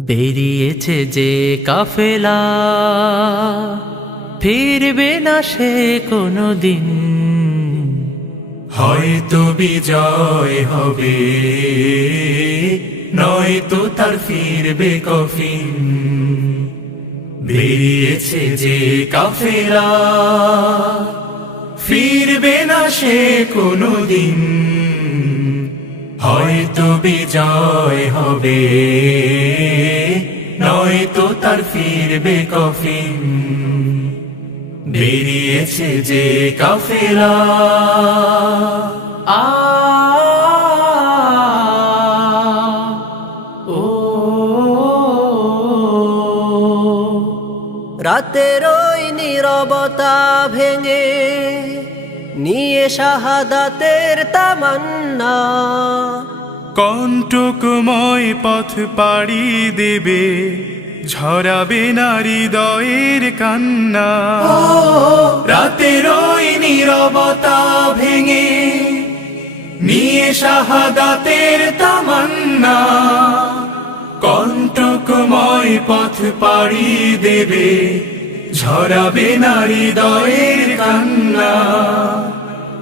বেরিয়েছে যে কাফেলা, ফিরবে না সে কোনো দিন। হয়তো বিজয় হবে, নয়তো তার ফিরবে কফিন। বেরিয়েছে যে কাফেলা, ফিরবে না সে কোনো দিন। হয়তো বিজয় হবে, নয়তো তার ফিরবে কফিন। বেরিয়েছে যে কাফেলা। রাতের ওই নীরবতা ভেঙে নিয়ে শাহাদাতের তামান্না, কণ্টকময় পথ পাড়ি দেবে, ঝরাবে না হৃদয়ের কান্না। রাতের ওই নীরবতা ভেঙে নিয়ে শাহাদাতের তামান্না, কণ্টকময় পথ পাড়ি দেবে, ঝরাবে না হৃদয়ের কান্না।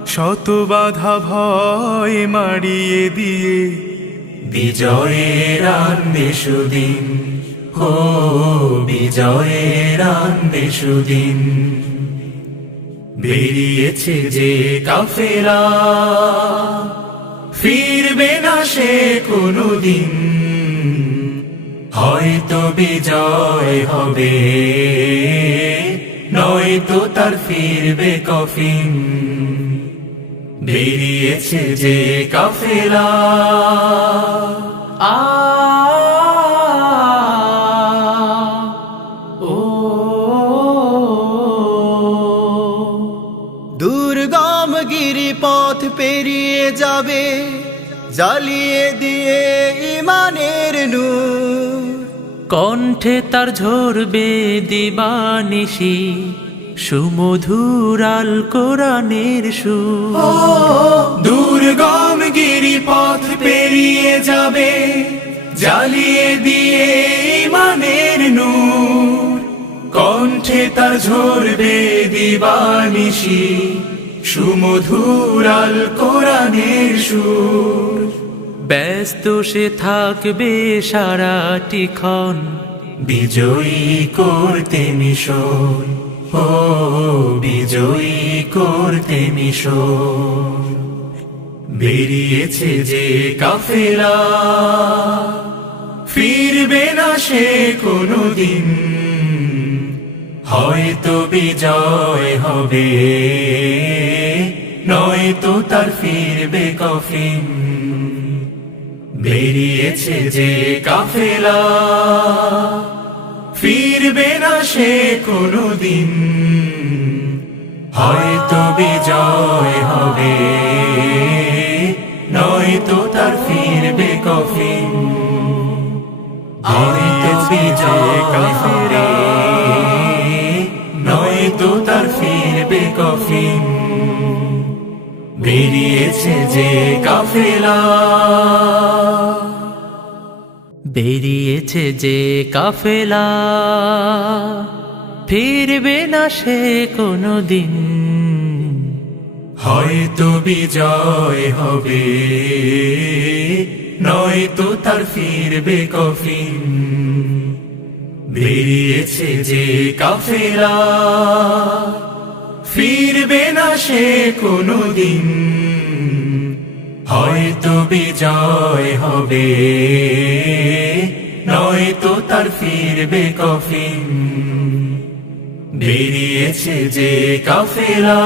শত বাধা ভয় মারিয়ে দিয়ে বিজয়ের আনবে সুদিন। ও বিজয়ের আনবে সুদিন। বেরিয়েছে যে কাফেলা, ফিরবে না সে কোনো দিন। হয়তো বিজয় হবে, নয়তো তার ফিরবে কফিন। বেরিয়েছে যে কাফেলা। দুর্গম গিরিপথ পেরিয়ে যাবে, জ্বালিয়ে দিয়ে ইমানের নূর। কণ্ঠে তার ঝরবে দিবানিশি, সুমধুর আল কোরআনের সুর। দুর্গম গিরিপথ পেরিয়ে যাবে, জ্বালিয়ে দিয়ে ইমানের নূর। কণ্ঠে তার ঝরবে দিবানিশি, সুমধুর আল কোরআনের সুর। ব্যস্ত সে থাকবে সারাটি ক্ষণ, বিজয়ী করতে মিশন। ও বিজয়ী করতে মিশন। বেরিয়েছে যে কাফেলা, ফিরবে না সে কোনো দিন। হয়তো বিজয় হবে, নয়তো তার ফিরবে কফিন। বেরিয়েছে যে কাফেলা, ফিরবে না সে কোনো দিন। হয়তো বিজয় হবে, নয়তো তার ফিরবে কফিন। হয়তো বিজয় কাফেলা, নয়তো তার ফিরবে কফিন। বেরিয়েছে যে কাফেলা। বেরিয়েছে যে কাফেলা, ফিরবে না সে কোনো দিন। হয়তো বিজয় হবে, নয়তো তার ফিরবে কফিন। বেরিয়েছে যে কাফেলা, ফিরবে না সে কোনো দিন। হয়তো বিজয় হবে, নয়তো তার ফিরবে কফিন। বেরিয়েছে যে কাফেলা।